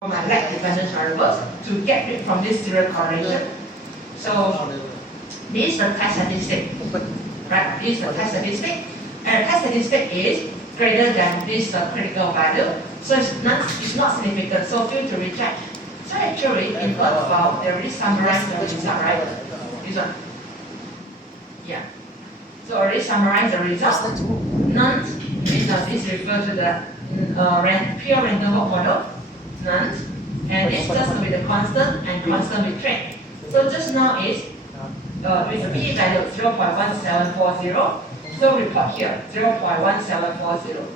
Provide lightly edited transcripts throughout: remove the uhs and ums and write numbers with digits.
from my lag dependent variables to get rid from this serial correlation. So this is the test statistic, right? This is the test statistic, and the test statistic is greater than this critical value, so it's not significant. So feel to reject. So actually, in third file, they already summarized the result, right? This one, yeah. So already summarized the result. None is referred to the pure random walk model. None, and this just with the constant and constant with train. So just now is with the p-value 0.1740. So report here 0.1740.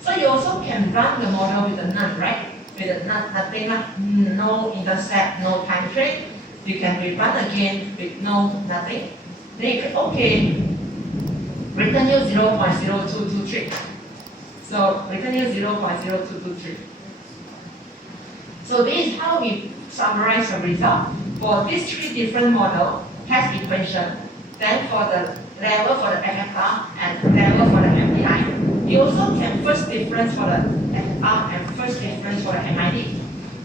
So you also can run the model with the none, right? With the none, nothing, no intercept, no time train. You can rerun again with nothing. Then you can return you 0.0223. So return you 0.0223. So this is how we summarize the result for these three different model test equation. Then for the level for the FFR and level for the MDI. You also can first difference for the FFR and first difference for the MID.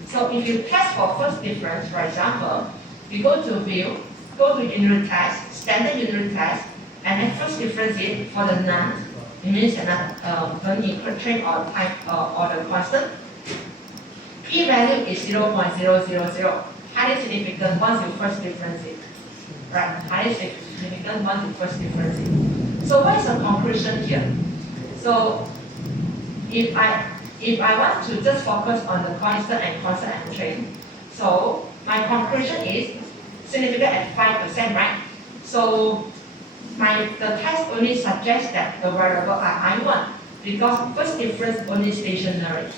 So if you test for first difference, for example, you go to view, go to unit test, standard unit test, and then first difference is for the none. It means that don't equal train or time or the constant. P-value is 0.000, highly significant once you first difference it. Right, highly significant once you first difference it. So what is the conclusion here? So if I want to just focus on the constant and train, so my conclusion is significant at 5%, right? So the test only suggests that the variable are I1 because first difference only stationary.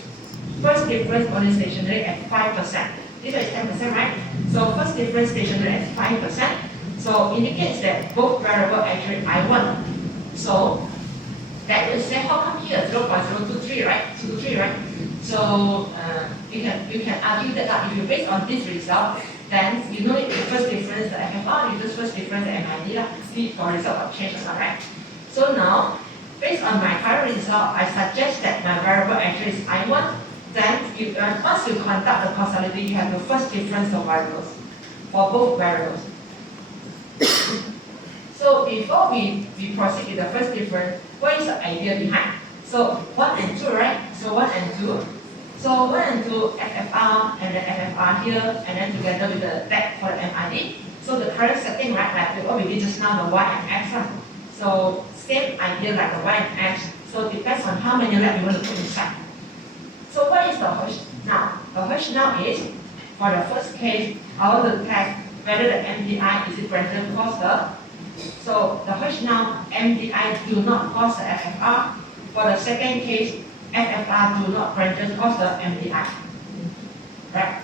First difference only stationary at 5%. This is 10%, right? So first difference stationary at 5%. So indicates that both variable actually I1. So that will say how come here 0.023, right? 223, right? So you can argue that if you base on this result, then you know the first difference the FFR, you just first difference the MID, see for result of change or not, right? So now, based on my current result, I suggest that my variable actually is I1. Then once you conduct the causality, you have to first difference the variables for both variables. So before we proceed with the first difference, what is the idea behind? So 1 and 2, right? So 1 and 2. So 1 and 2, FFR and the FFR here, and then together with the lag for the MID. So the current setting, right, like what we did just now, the Y and X, right? So same idea like the Y and X. So it depends on how many lag you want to put inside. So what is the H now? The H now is, for the first case, I want to test whether the MDI is greater than cause the. So the H now, MDI do not cause the FFR. For the second case, FFR do not greater cause the MDI. Right?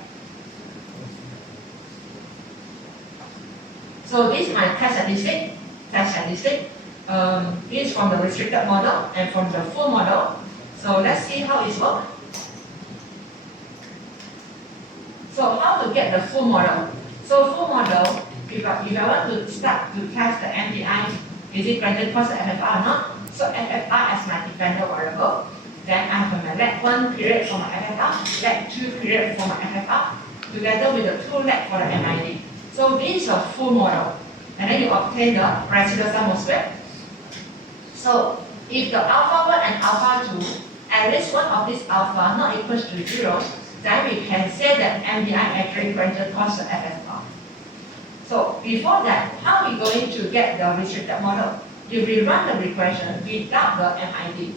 So this is my test statistic. This is from the restricted model and from the full model. So let's see how it works. So how to get the full model? So full model, if I want to start to test the MDI, is it greater cause the FFR or not? So FFR as my dependent variable. Then I have my lag 1 period for my FFR, lag 2 period for my FFR, together with the 2 lag for the MID. So this is a full model. And then you obtain the residual sum of square. So if the alpha 1 and alpha 2, at least one of these alpha not equals to 0, then we can say that MDI actually greater cause the FFR. So before that, how are we going to get the restricted model? You rerun the regression without the MID.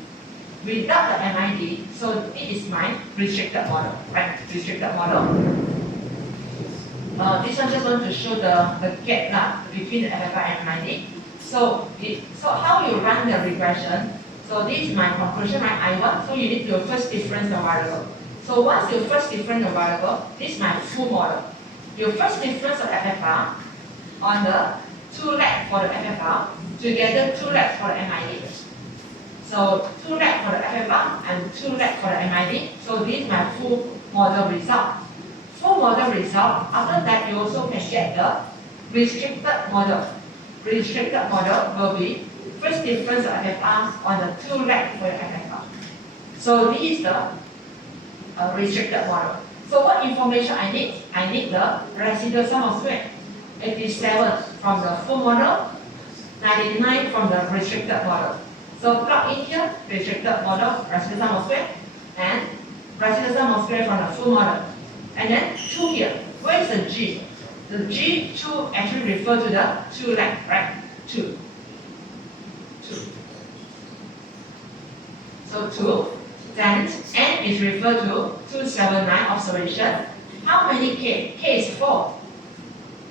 Without the MID, so it is my restricted model, right? Restricted model. This one just want to show the gap between the FFR and MID. So how you run the regression? So this is my conclusion, right? I1. So you need to first difference the variable. So once you first difference the variable, this is my full model. You first difference the FFR on the 2 lag for the FFR, together 2 lag for the MID. So 2 lag for the FFR and 2 lag for the MID. So this is my full model result. Full model result, after that you also can get the restricted model. Restricted model will be first difference of FFR on the 2 lag for the FFR. So this is the restricted model. So what information I need? I need the residual sum of square. 87 from the full model, 99 from the restricted model. So plug in here, restricted model, residual sum of square, and residual sum of square from the full model. And then 2 here. Where is the G? The G, 2 actually refer to the 2 leg, right? 2. So 2. Then N is referred to 279 observation. How many K? K is 4.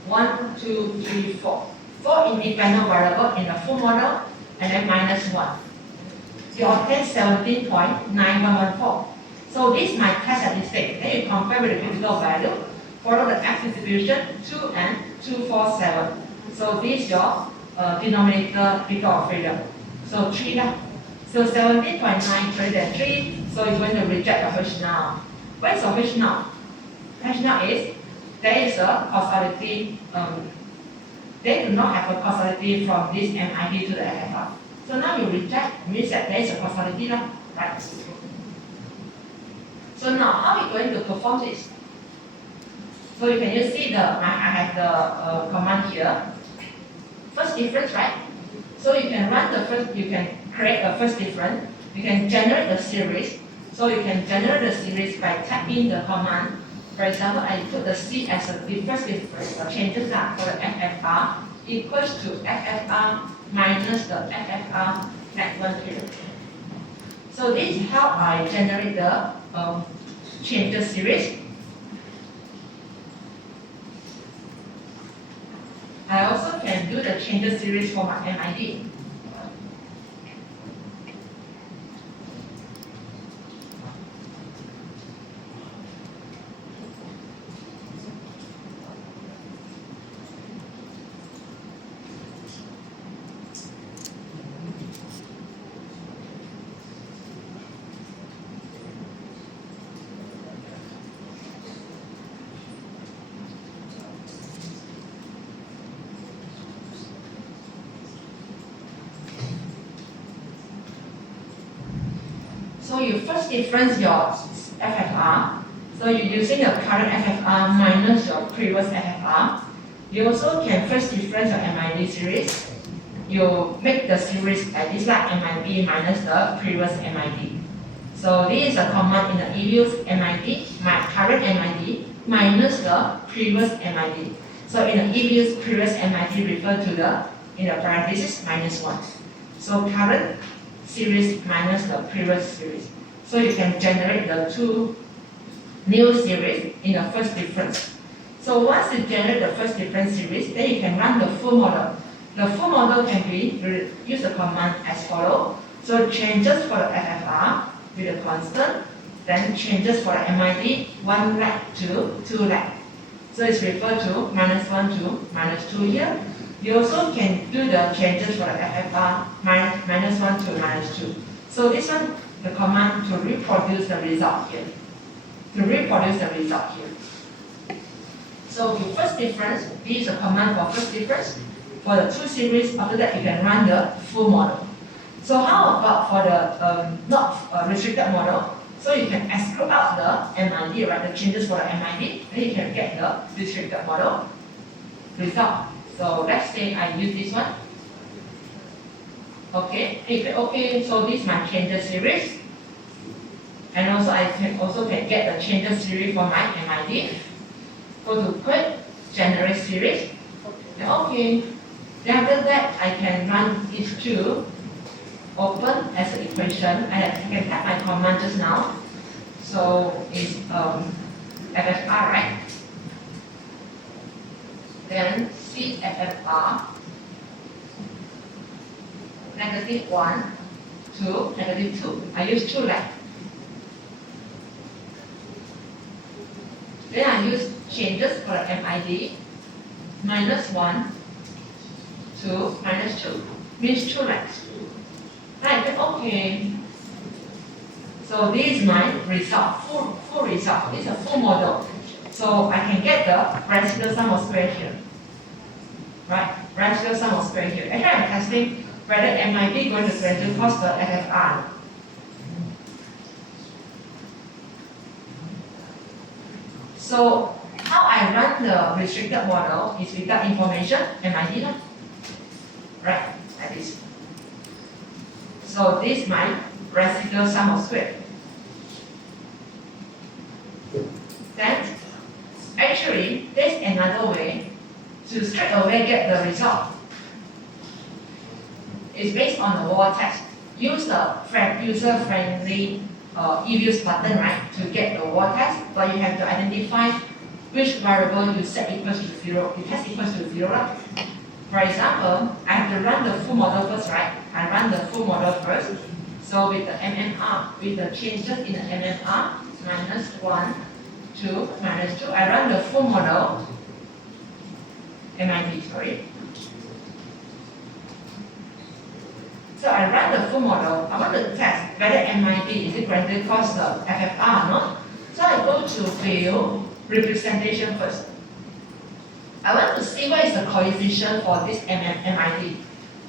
1, 2, 3, 4. 4 independent variable in the full model, and then minus 1. You obtain 17.9114. So this is my test statistic. Then you compare with the critical value. Follow the X distribution 2 and 247. So this is your denominator degree of freedom. So 3 lah. So 17.9 greater than 3. So you're going to reject the H now. What is the H now? H now is there is a causality. They do not have a causality from this MID to the FFR. So now you reject, means that there is a causality now, right? So now how are we going to perform this? So you can see I have the command here. First difference, right? So you can run the first, you can create a first difference. You can generate the series. So you can generate the series by typing the command. For example, I put the C as the first difference, or changes that for the FFR equals to FFR minus the FFR net 1 period. So this is how I generate the changes series. I also can do the changes series for my MID. So you first difference your FFR. So you're using your current FFR minus your previous FFR. You also can first difference your MID series. You make the series like this, like MID minus the previous MID. So this is a command in the EViews MID, my current MID minus the previous MID. So in the EViews previous MID refer to the, in the parenthesis, minus 1. So current series minus the previous series. So you can generate the two new series in the first difference. So once you generate the first difference series, then you can run the full model. The full model can be use the command as follows. So changes for the FFR with a constant, then changes for the MID 1 lag to 2 lag. So it's referred to minus 1 to minus 2 here. You also can do the changes for the FFR minus 1 to minus 2. So this one, the command to reproduce the result here. So the first difference, this is a command for first difference. For the two series, after that you can run the full model. So how about for the not restricted model? So you can exclude out the MID, right? The changes for the MID, then you can get the restricted model result. So let's say I use this one. Okay, so this is my changes series. And also I can get the changes series for my MID. Go to quick, generate series. And okay. Then after that I can run these two, open as an equation. I can type my command just now. So it's FFR, right? Then CFFR negative 1 to negative 2. I use 2 lag. Then I use changes for the MID minus 1 to minus 2, means 2 lags. Right, okay. So this is my result, full result. It's a full model. So I can get the residual sum of square here. Right, residual sum of square here. Actually I'm testing whether MID going to gradually cause the FFR. So how I run the restricted model is without information, MID, right? Like this. So this is my residual sum of square. Then, actually, there's another way to straight away get the result. It's based on the wall test. Use the user-friendly eViews button, right, to get the wall test, but you have to identify which variable you set equals to 0. It has equals to 0, right? For example, I have to run the full model first, right? I run the full model first. So with the MMR, with the changes in the MMR, minus 1, 2, minus 2, I run the full model, MID, sorry. So I run the full model. I want to test whether MID is equal to cos the FFR or not. So I go to view representation first. I want to see what is the coefficient for this MID.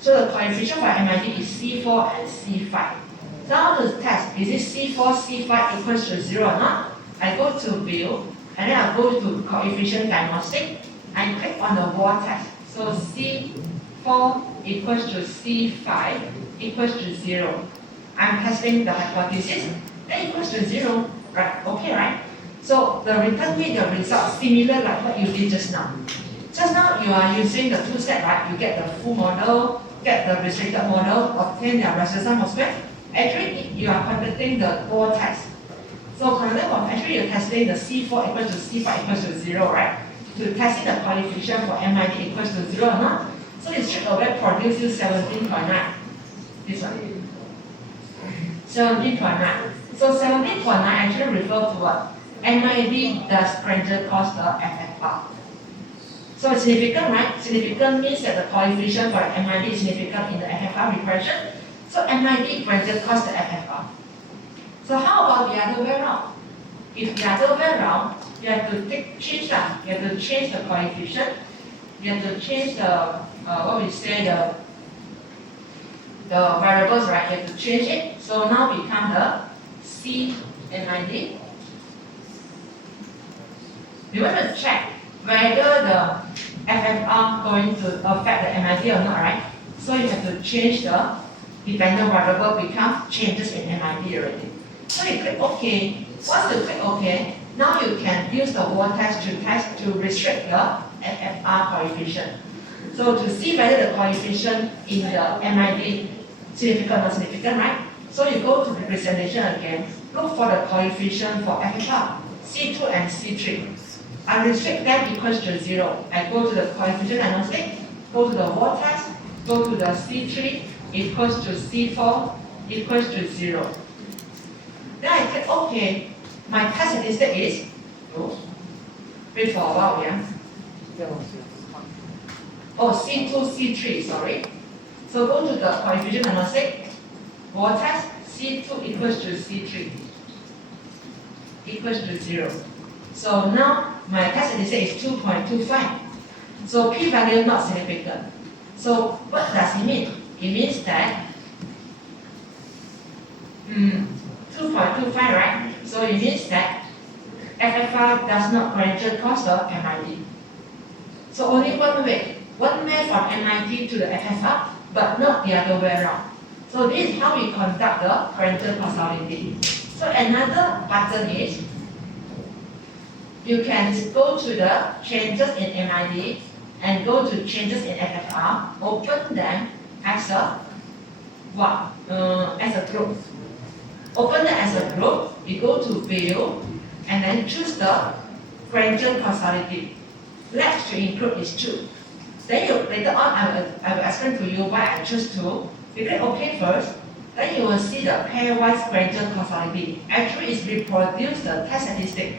So the coefficient for MID is C4 and C5. So I want to test, is it C4, C5 equals to 0 or not? I go to view, and then I go to coefficient diagnostic. I click on the wall test. So C4 equals to C5 equals to 0. I'm testing the hypothesis. That equals to 0. Right? Okay, right? So the return me the result similar like what you did just now. Just now you are using the two steps, right? You get the full model, get the restricted model, obtain the residual sum of square. Actually, you are conducting the wall test. So actually you're testing the C4 equals to C5 equals to 0, right? To testing the coefficient for MID equals to 0 or not. So it straight away produces 17.9. This one. 17.9. So 17.9 actually refers to what? MID does greater cos the FFR. So it's significant, right? Significant means that the coefficient for MID is significant in the FFR regression. So MID greater cos the FFR. So how about the other way around? If the other way around, you have to change that. You have to change the coefficient. You have to change the the variables, right? You have to change it. So now become the C MID. You want to check whether the FFR going to affect the MID or not, right? So you have to change the dependent variable become changes in MID already. So you click OK. Once you click OK, now you can use the wall test to restrict the FFR coefficient. So to see whether the coefficient in the MID significant or significant, right? So you go to representation again, look for the coefficient for FFR, C2 and C3. I restrict them equals to 0. I go to the coefficient diagnostic, go to the wall test, go to the C3 equals to C4 equals to 0. Then I click OK. My test statistic is, wait for a while, yeah? Oh, C2, C3, sorry. So go to the coefficient diagnostic, wall test, C2 equals to C3 equals to 0. So now my test statistic is 2.25. So p-value not significant. So what does it mean? It means that 2.25, right? So it means that FFR does not greater cos the MID. So only one way from MID to the FFR, but not the other way around. So this is how we conduct the greater causality. So another button is you can go to the changes in MID and go to changes in FFR, open them as a as a group. Open them as a group, you go to view and then choose the greater causality. Left to include is 2. Then later on I will explain to you why I choose 2. You click OK first, then you will see the pairwise greater causality. Actually it's reproduced the test statistic.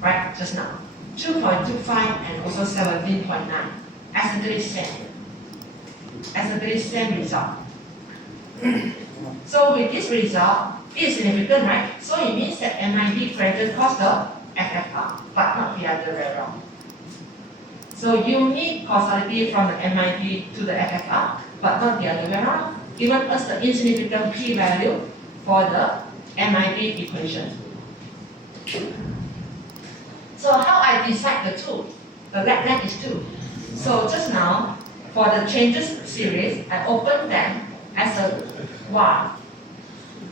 Right, just now. 2.25 and also 17.9. Exactly same. Exactly same result. So with this result, it is significant, right? So it means that MID greater cos the FFR, but not the other way around. So you need causality from the MID to the FFR, but not the other way around. Given us the insignificant p-value for the MID equation. So how I decide the two? The length is 2. So just now, for the changes series, I open them as a var.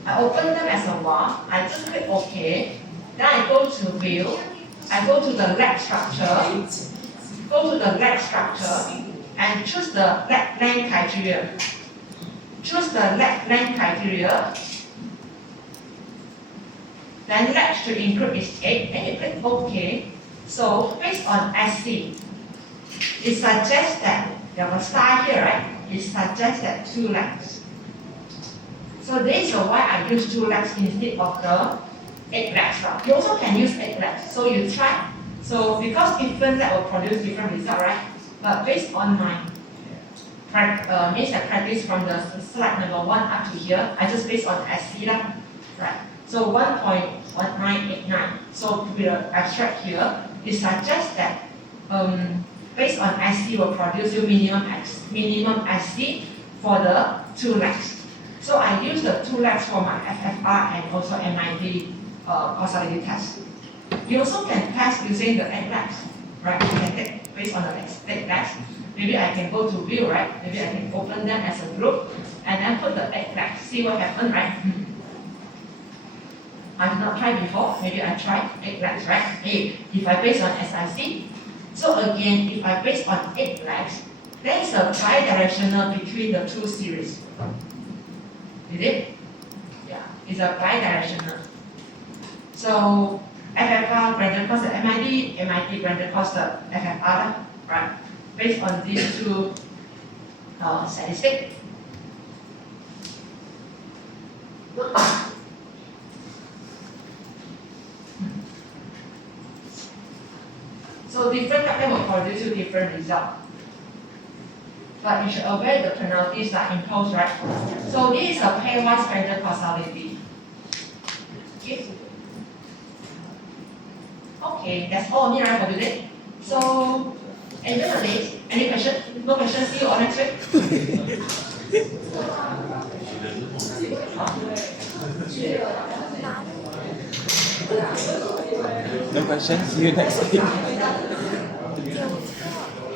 I open them as a var. I just click OK. Then I go to view. I go to the leg structure. Go to the leg structure and choose the leg length criteria. Choose the leg length criteria. Then leg to include is 8. Then you click OK. So based on SC, it suggests that you have a star here, right? It suggests that 2 legs. So this is why I use 2 legs instead of the 8 legs. You also can use 8 legs. So you try. So because different leg will produce different result, right? But based on my means I practice from the slide number 1 up to here, I just based on SC lah, right? So 1.1989. So to be the abstract here, it suggests that based on SC will produce you minimum SC for the 2 legs. So I use the 2 legs for my FFR and also MID causality test. You also can test using the 8 legs, right? You can take based on the 8 legs. Maybe I can go to view, right? Maybe I can open them as a group and then put the 8 legs. See what happens, right? I've not tried before. Maybe I tried 8 legs, right? If I base on SIC. So again, if I base on 8 legs, there is a bidirectional between the 2 series. Is it? Yeah, it's a bidirectional. So FFR gradient cost the MID gradient cost the FFR, right? Based on these 2 statistics. So different pattern will produce you different result. But you should avoid the penalties that imposed, right? So this is a pairwise gradient causality. Okay, that's all only right for today. So enjoy the day. Any question? No question? See you all next week. No questions. See you next week.